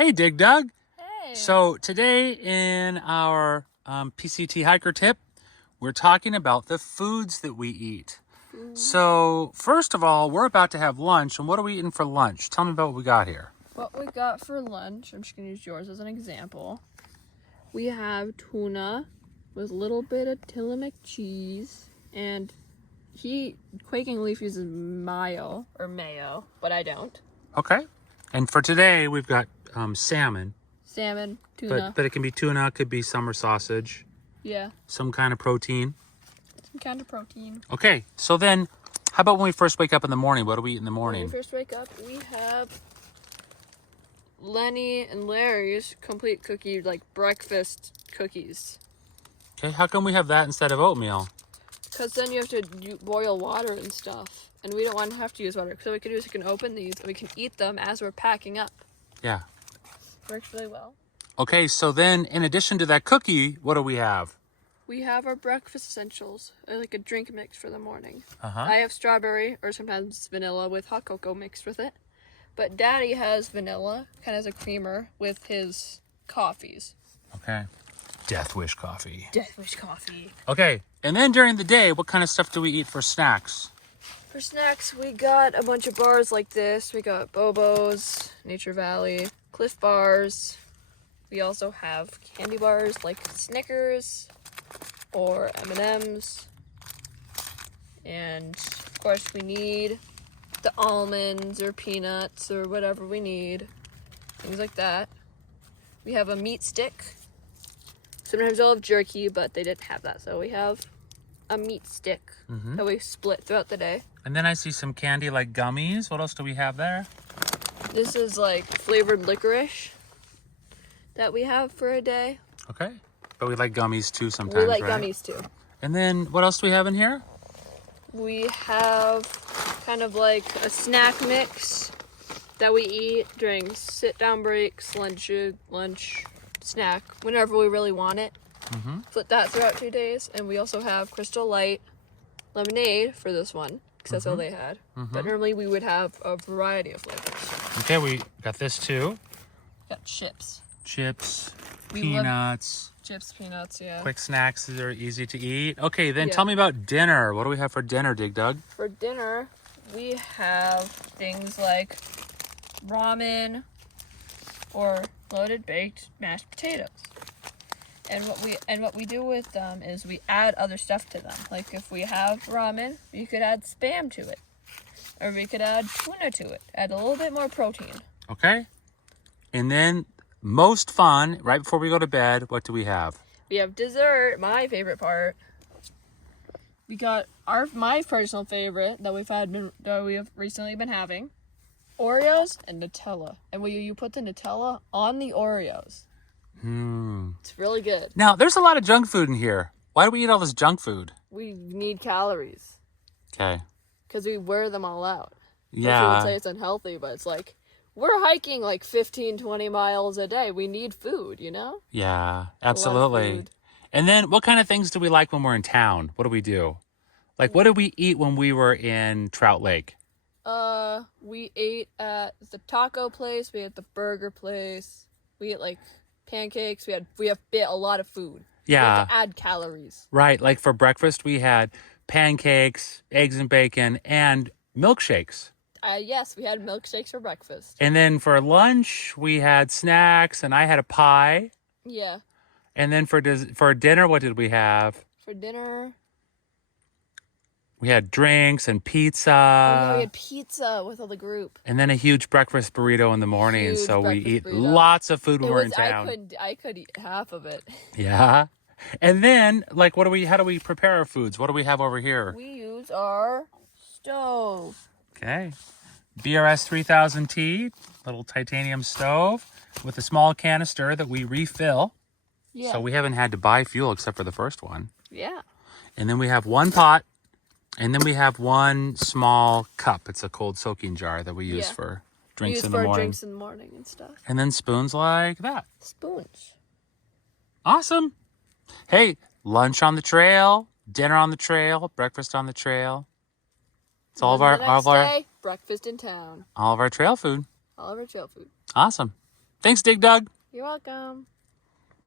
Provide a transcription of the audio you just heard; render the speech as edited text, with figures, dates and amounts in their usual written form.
Hey, Dig Dug. Hey. So today in our PCT hiker tip, we're talking about the foods that we eat. So first of all, we're about to have lunch, and what are we eating for lunch? Tell me about what we got here. What we got for lunch, I'm just going to use yours as an example. We have tuna with a little bit of Tillamook cheese, and Quaking Leaf uses mayo, but I don't. Okay. And for today, we've got salmon. Salmon, tuna. But it can be tuna, it could be summer sausage. Yeah. Some kind of protein. Some kind of protein. Okay, so then how about when we first wake up in the morning? What do we eat in the morning? When we first wake up, we have Lenny and Larry's complete cookie, like breakfast cookies. Okay, how come we have that instead of oatmeal? Because then you have to boil water and stuff. And we don't want to have to use water. So what we can do is we can open these and we can eat them as we're packing up. Yeah. Works really well. Okay, so then in addition to that cookie, what do we have? We have our breakfast essentials, like a drink mix for the morning. Uh-huh. I have strawberry or sometimes vanilla with hot cocoa mixed with it. But Daddy has vanilla, kind of as a creamer with his coffees. Okay. Death Wish coffee. Death Wish coffee. Okay, and then during the day, what kind of stuff do we eat for snacks? For snacks, we got a bunch of bars like this. We got Bobo's, Nature Valley, Cliff Bars. We also have candy bars like Snickers or M&M's. And of course we need the almonds or peanuts or whatever we need. Things like that. We have a meat stick. Sometimes they'll have jerky, but they didn't have that. So we have a meat stick that we split throughout the day. And then I see some candy like gummies. What else do we have there? This is like flavored licorice that we have for a day. Okay. But we like gummies too sometimes, We like right? gummies too. And then what else do we have in here? We have kind of like a snack mix that we eat during sit-down breaks, lunch, snack, whenever we really want it. Split that throughout 2 days. And we also have Crystal Light lemonade for this one, because that's all they had. But normally we would have a variety of flavors. Okay, we got this too. Got chips. Chips, We peanuts. Chips, peanuts, yeah. Quick snacks that are easy to eat. Okay, then Yeah. tell me about dinner. What do we have for dinner, Dig Dug? For dinner, we have things like ramen or loaded baked mashed potatoes. And what we do with them is we add other stuff to them. Like if we have ramen, we could add Spam to it. Or we could add tuna to it. Add a little bit more protein. Okay. And then most fun, right before we go to bed, what do we have? We have dessert, my favorite part. We got my personal favorite that we have recently been having. Oreos and Nutella. And you put the Nutella on the Oreos. It's really good. Now, there's a lot of junk food in here. Why do we eat all this junk food? We need calories. Okay. Because we wear them all out. Yeah. People would say it's unhealthy, but it's like, we're hiking like 15, 20 miles a day. We need food, you know? Yeah, absolutely. food. And then what kind of things do we like when we're in town? What do we do? Like, what did we eat when we were in Trout Lake? We ate at the taco place. We ate at the burger place. We ate like pancakes. We have a lot of food. Yeah. We have to add calories. Right. Like for breakfast, we had pancakes, eggs and bacon, and milkshakes. Yes, we had milkshakes for breakfast. And then for lunch, we had snacks, and I had a pie. Yeah. And then for dinner, what did we have? For dinner, We had drinks and pizza. we had pizza with all the group. And then a huge breakfast burrito in the morning. Huge So we breakfast eat burrito. lots of food when we're in town. I could eat half of it. Yeah. And then, like, how do we prepare our foods? What do we have over here? We use our stove. Okay. BRS 3000T, little titanium stove with a small canister that we refill. Yeah. So we haven't had to buy fuel except for the first one. Yeah. And then we have one pot. And then we have one small cup. It's a cold soaking jar that we use for drinks in the morning. Drinks in the morning and stuff. And then spoons like that. Spoons. Awesome. Hey, lunch on the trail, dinner on the trail, breakfast on the trail. It's all of our breakfast in town. all of our trail food. All of our trail food. Awesome. Thanks, Dig Dug. You're welcome.